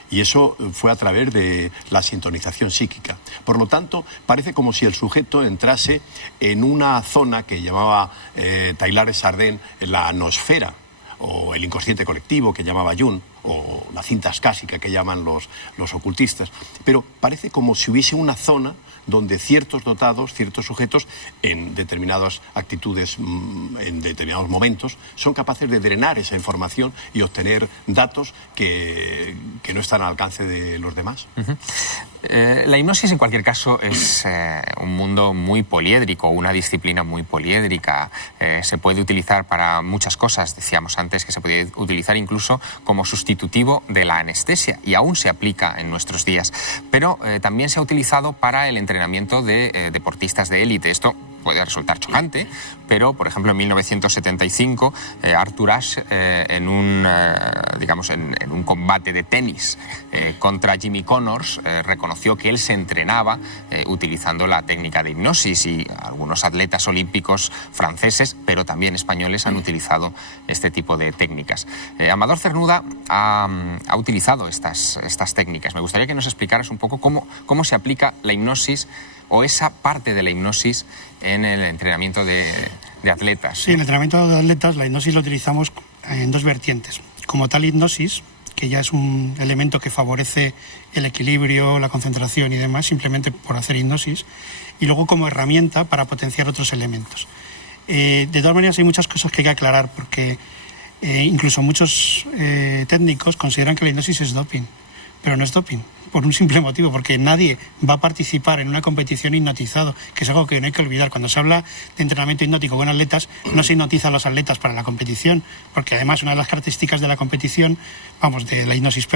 Y eso fue a través de la sintonización psíquica. Por lo tanto, parece como si el sujeto entrase en una zona que llamaba Teilhard de Chardin la nosfera, o el inconsciente colectivo que llamaba Jung, o la cinta ascásica que llaman los ocultistas. Pero parece como si hubiese una zona donde ciertos dotados, ciertos sujetos, en determinadas actitudes, en determinados momentos, son capaces de drenar esa información y obtener datos que no están al alcance de los demás. La hipnosis, en cualquier caso, es un mundo muy poliédrico, una disciplina muy poliédrica. Se puede utilizar para muchas cosas. Decíamos antes que se podía utilizar incluso como sustitutivo de la anestesia y aún se aplica en nuestros días. Pero también se ha utilizado para el entrenamiento de deportistas de élite. Esto puede resultar chocante, pero, por ejemplo, en 1975, Arthur Ashe, en un combate de tenis contra Jimmy Connors, reconoció que él se entrenaba utilizando la técnica de hipnosis, y algunos atletas olímpicos franceses, pero también españoles, han utilizado este tipo de técnicas. Amador Cernuda ha utilizado estas técnicas. Me gustaría que nos explicaras un poco cómo se aplica la hipnosis o esa parte de la hipnosis en el entrenamiento de atletas. Sí, en el entrenamiento de atletas la hipnosis la utilizamos en dos vertientes. Como tal hipnosis, que ya es un elemento que favorece el equilibrio, la concentración y demás, simplemente por hacer hipnosis, y luego como herramienta para potenciar otros elementos. De todas maneras, hay muchas cosas que hay que aclarar, porque incluso muchos técnicos consideran que la hipnosis es doping, pero no es doping, por un simple motivo, porque nadie va a participar en una competición hipnotizado, que es algo que no hay que olvidar. Cuando se habla de entrenamiento hipnótico con atletas, no se hipnotiza a los atletas para la competición, porque además una de las características de la competición, de la hipnosis,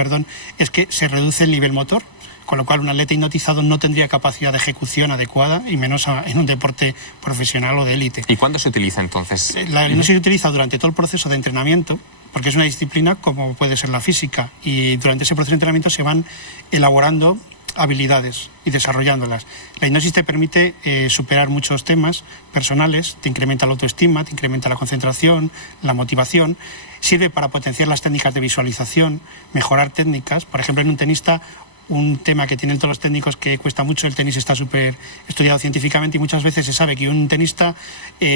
es que se reduce el nivel motor, con lo cual un atleta hipnotizado no tendría capacidad de ejecución adecuada, y menos en un deporte profesional o de élite. ¿Y cuándo se utiliza entonces? La hipnosis se utiliza durante todo el proceso de entrenamiento, porque es una disciplina como puede ser la física, y durante ese proceso de entrenamiento se van elaborando habilidades y desarrollándolas. La hipnosis te permite superar muchos temas personales, te incrementa la autoestima, te incrementa la concentración, la motivación, sirve para potenciar las técnicas de visualización, mejorar técnicas. Por ejemplo, en un tenista, un tema que tienen todos los técnicos que cuesta mucho, el tenis está súper estudiado científicamente, y muchas veces se sabe que un tenista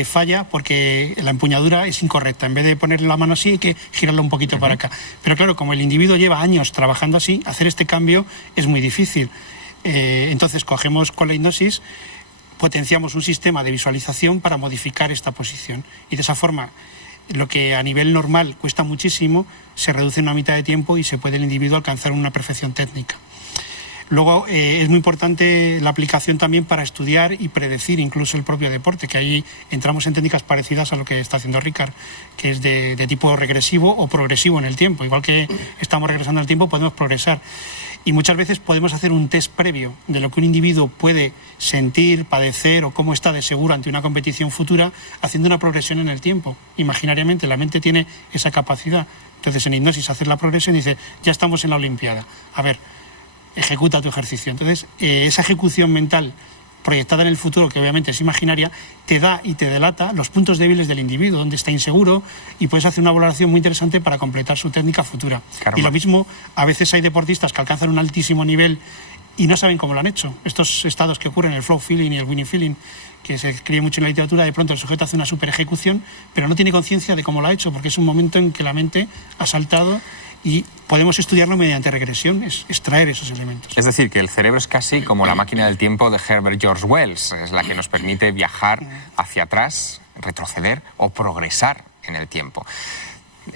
falla porque la empuñadura es incorrecta. En vez de ponerle la mano así, hay que girarla un poquito para acá. Pero claro, como el individuo lleva años trabajando así, hacer este cambio es muy difícil. Entonces cogemos con la hipnosis, potenciamos un sistema de visualización para modificar esta posición, y de esa forma lo que a nivel normal cuesta muchísimo se reduce en una mitad de tiempo y se puede el individuo alcanzar una perfección técnica. Luego es muy importante la aplicación también para estudiar y predecir incluso el propio deporte, que ahí entramos en técnicas parecidas a lo que está haciendo Ricard, que es de tipo regresivo o progresivo en el tiempo. Igual que estamos regresando al tiempo, podemos progresar. Y muchas veces podemos hacer un test previo de lo que un individuo puede sentir, padecer o cómo está de seguro ante una competición futura, haciendo una progresión en el tiempo. Imaginariamente la mente tiene esa capacidad. Entonces en hipnosis hacer la progresión y dice, ya estamos en la Olimpiada. A ver, ejecuta tu ejercicio. Entonces esa ejecución mental proyectada en el futuro, que obviamente es imaginaria, te da y te delata los puntos débiles del individuo, donde está inseguro, y puedes hacer una valoración muy interesante para completar su técnica futura. Caramba. Y lo mismo, a veces hay deportistas que alcanzan un altísimo nivel y no saben cómo lo han hecho. Estos estados que ocurren, el flow feeling y el winning feeling, que se escribe mucho en la literatura, de pronto el sujeto hace una super ejecución, pero no tiene conciencia de cómo lo ha hecho, porque es un momento en que la mente ha saltado, y podemos estudiarlo mediante regresión, es extraer esos elementos. Es decir, que el cerebro es casi como la máquina del tiempo de Herbert George Wells, es la que nos permite viajar hacia atrás, retroceder o progresar en el tiempo.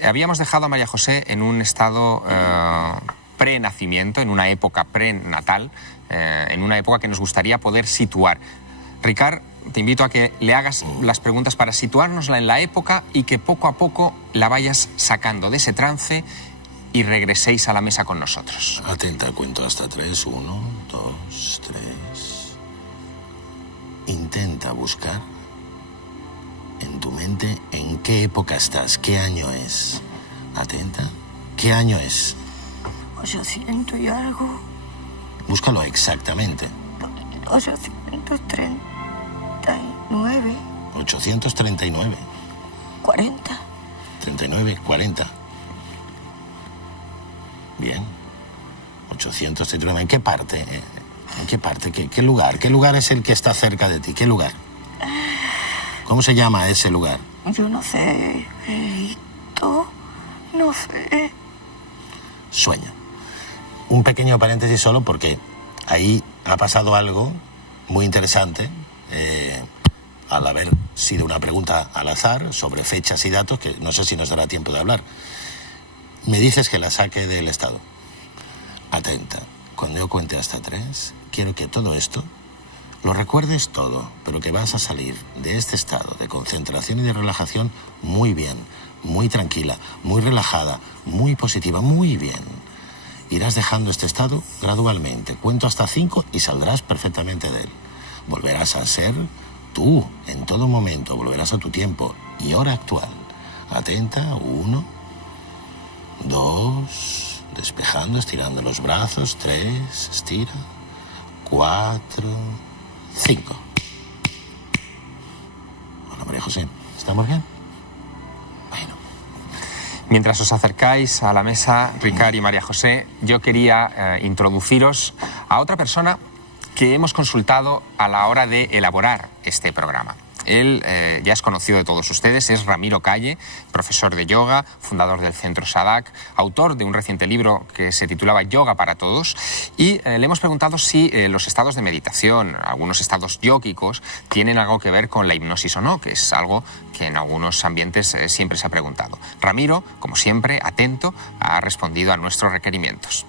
Habíamos dejado a María José en un estado pre-nacimiento, en una época prenatal, en una época que nos gustaría poder situar. Ricard, te invito a que le hagas las preguntas para situárnosla en la época y que poco a poco la vayas sacando de ese trance y regreséis a la mesa con nosotros. Atenta, cuento hasta 3. 1, 2, 3. Intenta buscar en tu mente en qué época estás, qué año es. Atenta. ¿Qué año es? 800 y algo. Búscalo exactamente. 839. 839. 40. 39, 40. Bien. 839. ¿En qué parte? ¿En qué parte? ¿Qué lugar? ¿Qué lugar es el que está cerca de ti? ¿Qué lugar? ¿Cómo se llama ese lugar? Yo no sé. No sé. Sueña. Un pequeño paréntesis solo, porque ahí ha pasado algo muy interesante, al haber sido una pregunta al azar sobre fechas y datos, que no sé si nos dará tiempo de hablar. Me dices que la saque del estado. Atenta, cuando yo cuente hasta 3, quiero que todo esto lo recuerdes todo, pero que vas a salir de este estado de concentración y de relajación muy bien, muy tranquila, muy relajada, muy positiva, muy bien. Irás dejando este estado gradualmente. Cuento hasta 5 y saldrás perfectamente de él. Volverás a ser tú en todo momento, volverás a tu tiempo y hora actual. Atenta, 1, 2, despejando, estirando los brazos, 3, estira, 4, 5. Hola, María José, ¿estamos bien? Bueno. Mientras os acercáis a la mesa, Ricard y María José, yo quería introduciros a otra persona que hemos consultado a la hora de elaborar este programa. Él ya es conocido de todos ustedes, es Ramiro Calle, profesor de yoga, fundador del Centro Sadhak, autor de un reciente libro que se titulaba Yoga para Todos, y le hemos preguntado si los estados de meditación, algunos estados yógicos, tienen algo que ver con la hipnosis o no, que es algo que en algunos ambientes siempre se ha preguntado. Ramiro, como siempre, atento, ha respondido a nuestros requerimientos.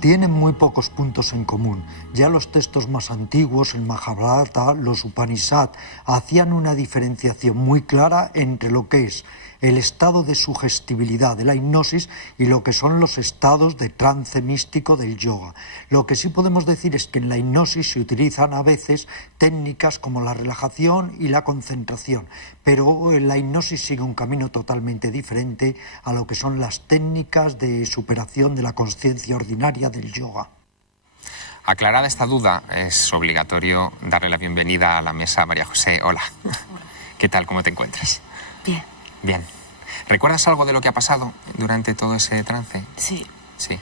Tienen muy pocos puntos en común. Ya los textos más antiguos, el Mahabharata, los Upanishad, hacían una diferenciación muy clara entre lo que es el estado de sugestibilidad de la hipnosis y lo que son los estados de trance místico del yoga. Lo que sí podemos decir es que en la hipnosis se utilizan a veces técnicas como la relajación y la concentración, pero la hipnosis sigue un camino totalmente diferente a lo que son las técnicas de superación de la consciencia ordinaria del yoga. Aclarada esta duda, es obligatorio darle la bienvenida a la mesa a María José. Hola. ¿Qué tal? ¿Cómo te encuentras? Bien. Bien. ¿Recuerdas algo de lo que ha pasado durante todo ese trance? Sí. Sí.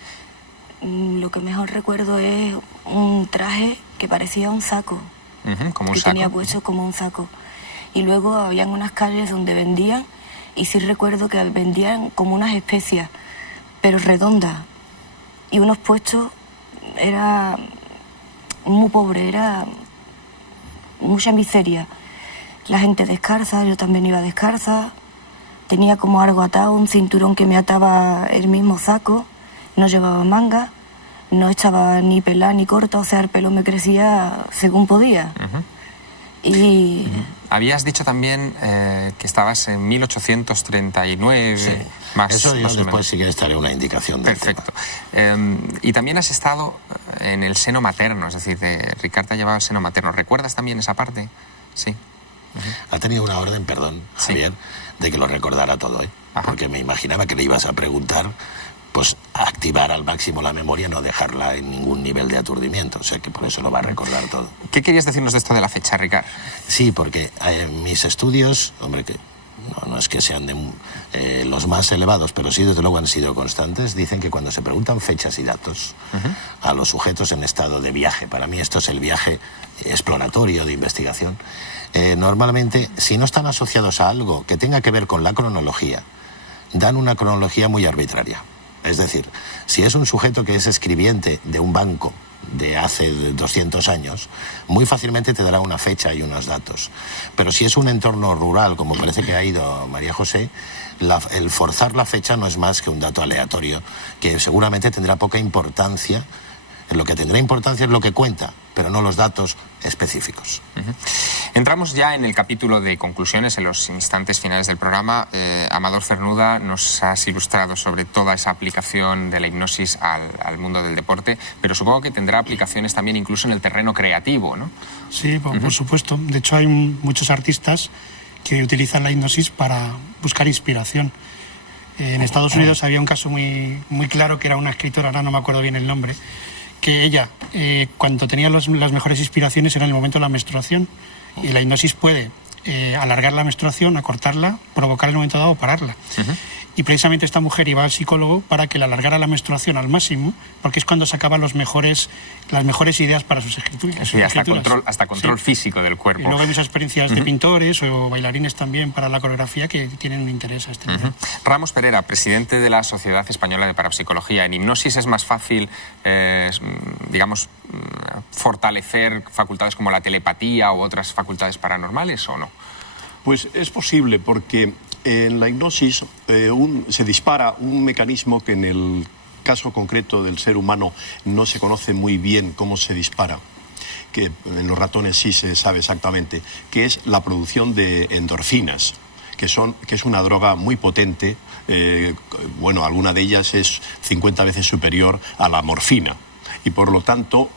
Lo que mejor recuerdo es un traje que parecía un saco. Como un que saco. tenía puesto como un saco. Y luego habían unas calles donde vendían, y sí recuerdo que vendían como unas especias, pero redondas. Y unos puestos, era muy pobre, era mucha miseria. La gente descalza, yo también iba descalza. Tenía como algo atado, un cinturón que me ataba el mismo saco. No llevaba manga, no estaba ni pelada ni corta, o sea, el pelo me crecía según podía. Y... Habías dicho también que estabas en 1839, Sí. más Eso yo más o después menos. sí que les daré una indicación del Perfecto. Y también has estado en el seno materno, es decir, Ricard te ha llevado al seno materno. ¿Recuerdas también esa parte? Sí. tema. Ha tenido una orden, perdón, Sí. Javier, de que lo recordara todo, ¿eh? Ajá. Porque me imaginaba que le ibas a preguntar, pues activar al máximo la memoria, no dejarla en ningún nivel de aturdimiento, o sea que por eso lo va a recordar todo. ¿Qué querías decirnos de esto de la fecha, Ricard? Sí, porque mis estudios, hombre, que no es que sean de los más elevados, pero sí desde luego han sido constantes, dicen que cuando se preguntan fechas y datos a los sujetos en estado de viaje, para mí esto es el viaje exploratorio de investigación, normalmente si no están asociados a algo que tenga que ver con la cronología, dan una cronología muy arbitraria. Es decir, si es un sujeto que es escribiente de un banco de hace 200 años, muy fácilmente te dará una fecha y unos datos. Pero si es un entorno rural, como parece que ha ido María José, el forzar la fecha no es más que un dato aleatorio, que seguramente tendrá poca importancia. Lo que tendrá importancia es lo que cuenta, pero no los datos específicos. Entramos ya en el capítulo de conclusiones, en los instantes finales del programa. Amador Cernuda, nos has ilustrado sobre toda esa aplicación de la hipnosis al mundo del deporte, pero supongo que tendrá aplicaciones también incluso en el terreno creativo, ¿no? Sí, por supuesto. De hecho, hay muchos artistas que utilizan la hipnosis para buscar inspiración. En Estados Unidos había un caso muy, muy claro, que era una escritora, ahora no me acuerdo bien el nombre, que ella, cuando tenía las mejores inspiraciones, era en el momento de la menstruación. Y la hipnosis puede alargar la menstruación, acortarla, provocar en el momento dado o pararla. y precisamente esta mujer iba al psicólogo para que le alargara la menstruación al máximo, porque es cuando sacaban las mejores ideas para sus escrituras. Sí, hasta control físico del cuerpo. Y luego hay muchas experiencias de pintores o bailarines también para la coreografía que tienen un interés a este nivel. Ramos Pereira, presidente de la Sociedad Española de Parapsicología. ¿En hipnosis es más fácil, digamos, fortalecer facultades como la telepatía u otras facultades paranormales o no? Pues es posible, porque en la hipnosis se dispara un mecanismo que en el caso concreto del ser humano no se conoce muy bien cómo se dispara, que en los ratones sí se sabe exactamente, que es la producción de endorfinas, que es una droga muy potente. Bueno, alguna de ellas es 50 veces superior a la morfina. Y por lo tanto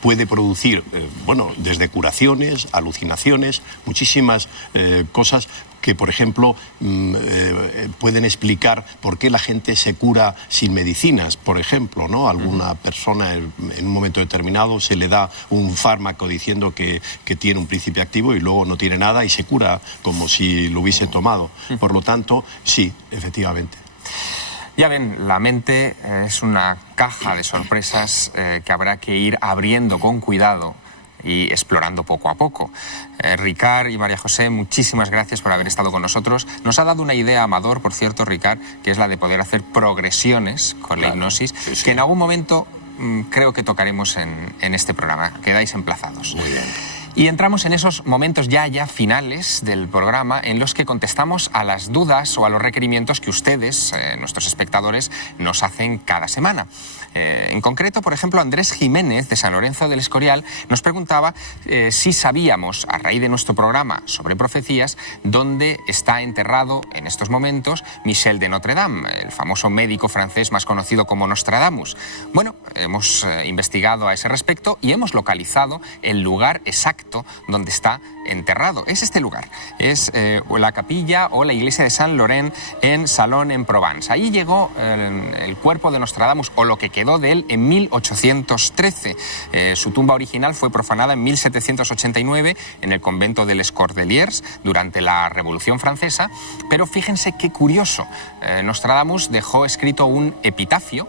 puede producir, bueno, desde curaciones, alucinaciones, muchísimas cosas que, por ejemplo, pueden explicar por qué la gente se cura sin medicinas, por ejemplo, ¿no? Alguna persona en un momento determinado se le da un fármaco diciendo que tiene un principio activo y luego no tiene nada y se cura como si lo hubiese tomado. Por lo tanto, sí, efectivamente. Ya ven, la mente es una caja de sorpresas que habrá que ir abriendo con cuidado y explorando poco a poco. Ricard y María José, muchísimas gracias por haber estado con nosotros. Nos ha dado una idea, Amador, por cierto, Ricard, que es la de poder hacer progresiones con la hipnosis, que en algún momento creo que tocaremos en este programa. Quedáis emplazados. Muy bien. Y entramos en esos momentos ya finales del programa en los que contestamos a las dudas o a los requerimientos que ustedes, nuestros espectadores, nos hacen cada semana. En concreto, por ejemplo, Andrés Jiménez, de San Lorenzo del Escorial, nos preguntaba si sabíamos, a raíz de nuestro programa sobre profecías, dónde está enterrado en estos momentos Michel de Notre Dame, el famoso médico francés más conocido como Nostradamus. Bueno, hemos investigado a ese respecto y hemos localizado el lugar exacto donde está enterrado. Es este lugar, es la capilla o la iglesia de Saint Laurent en Salon en Provence. Ahí llegó el cuerpo de Nostradamus, o lo que quedó de él, en 1813. Su tumba original fue profanada en 1789 en el convento de Les Cordeliers durante la Revolución Francesa, pero fíjense qué curioso, Nostradamus dejó escrito un epitafio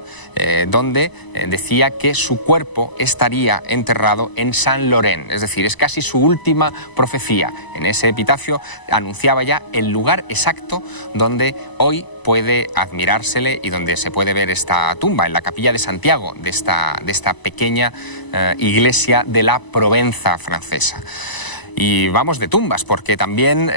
donde decía que su cuerpo estaría enterrado en Saint Laurent, es decir, es casi su última profecía. En ese epitafio anunciaba ya el lugar exacto donde hoy puede admirársele y donde se puede ver esta tumba, en la capilla de Santiago, de esta pequeña iglesia de la Provenza francesa. Y vamos de tumbas, porque también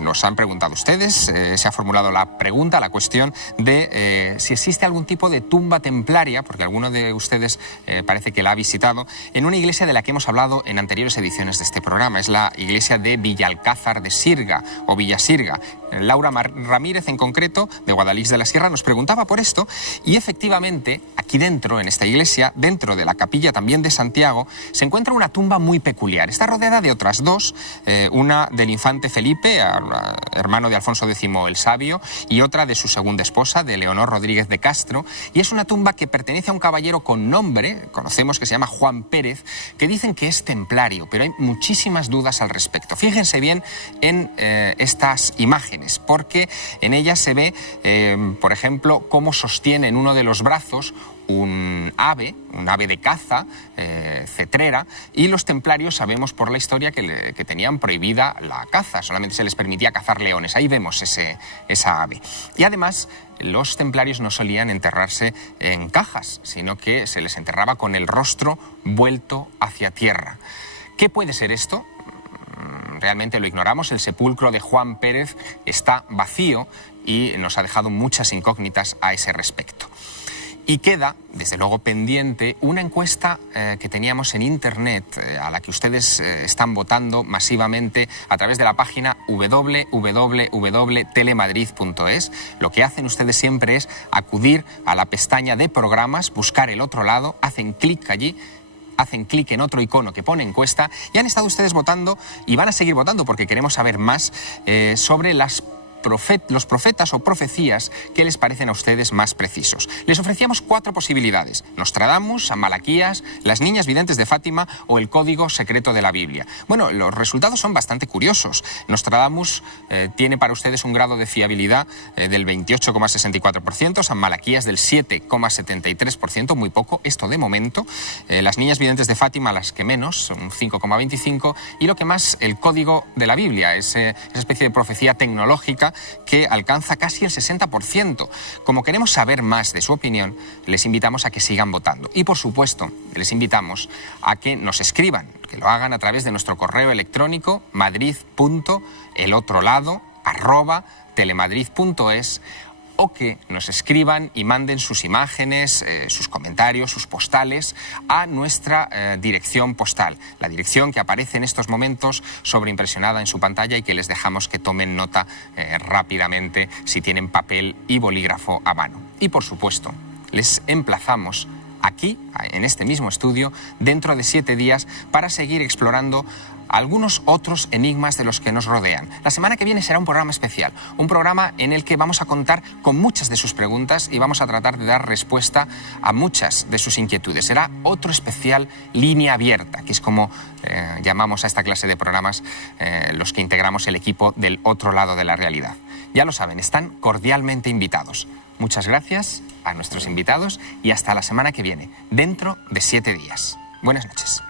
nos han preguntado ustedes, se ha formulado la pregunta, la cuestión de si existe algún tipo de tumba templaria, porque alguno de ustedes parece que la ha visitado, en una iglesia de la que hemos hablado en anteriores ediciones de este programa. Es la iglesia de Villalcázar de Sirga, o Villasirga. Laura Ramírez, en concreto, de Guadalix de la Sierra, nos preguntaba por esto, y efectivamente, aquí dentro, en esta iglesia, dentro de la capilla también de Santiago, se encuentra una tumba muy peculiar. Está rodeada de otras dos, una del infante Felipe, hermano de Alfonso X el Sabio, y otra de su segunda esposa, de Leonor Rodríguez de Castro, y es una tumba que pertenece a un caballero con nombre, conocemos, que se llama Juan Pérez, que dicen que es templario, pero hay muchísimas dudas al respecto. Fíjense bien en estas imágenes, porque en ellas se ve, por ejemplo, cómo sostiene en uno de los brazos un ave de caza, cetrera, y los templarios sabemos por la historia que tenían prohibida la caza, solamente se les permitía cazar leones. Ahí vemos esa ave. Y además, los templarios no solían enterrarse en cajas, sino que se les enterraba con el rostro vuelto hacia tierra. ¿Qué puede ser esto? Realmente lo ignoramos. El sepulcro de Juan Pérez está vacío y nos ha dejado muchas incógnitas a ese respecto. Y queda, desde luego, pendiente una encuesta que teníamos en Internet, a la que ustedes están votando masivamente a través de la página www.telemadrid.es. Lo que hacen ustedes siempre es acudir a la pestaña de programas, buscar el otro lado, hacen clic allí, hacen clic en otro icono que pone encuesta, y han estado ustedes votando y van a seguir votando porque queremos saber más sobre las los profetas o profecías que les parecen a ustedes más precisos. Les ofrecíamos 4 posibilidades: Nostradamus, San Malaquías, las niñas videntes de Fátima o el código secreto de la Biblia. Bueno, los resultados son bastante curiosos. Nostradamus tiene para ustedes un grado de fiabilidad del 28,64%, San Malaquías del 7,73%, muy poco, esto de momento. Las niñas videntes de Fátima, las que menos, un 5,25%, y lo que más, el código de la Biblia, esa especie de profecía tecnológica que alcanza casi el 60%. Como queremos saber más de su opinión, les invitamos a que sigan votando. Y por supuesto, les invitamos a que nos escriban, que lo hagan a través de nuestro correo electrónico madrid.elotrolado@telemadrid.es, o que nos escriban y manden sus imágenes, sus comentarios, sus postales a nuestra dirección postal, la dirección que aparece en estos momentos sobreimpresionada en su pantalla y que les dejamos que tomen nota rápidamente si tienen papel y bolígrafo a mano. Y por supuesto, les emplazamos aquí, en este mismo estudio, dentro de 7 días para seguir explorando algunos otros enigmas de los que nos rodean. La semana que viene será un programa especial, un programa en el que vamos a contar con muchas de sus preguntas y vamos a tratar de dar respuesta a muchas de sus inquietudes. Será otro especial Línea Abierta, que es como llamamos a esta clase de programas los que integramos el equipo del otro lado de la realidad. Ya lo saben, están cordialmente invitados. Muchas gracias a nuestros invitados y hasta la semana que viene, dentro de 7 días. Buenas noches.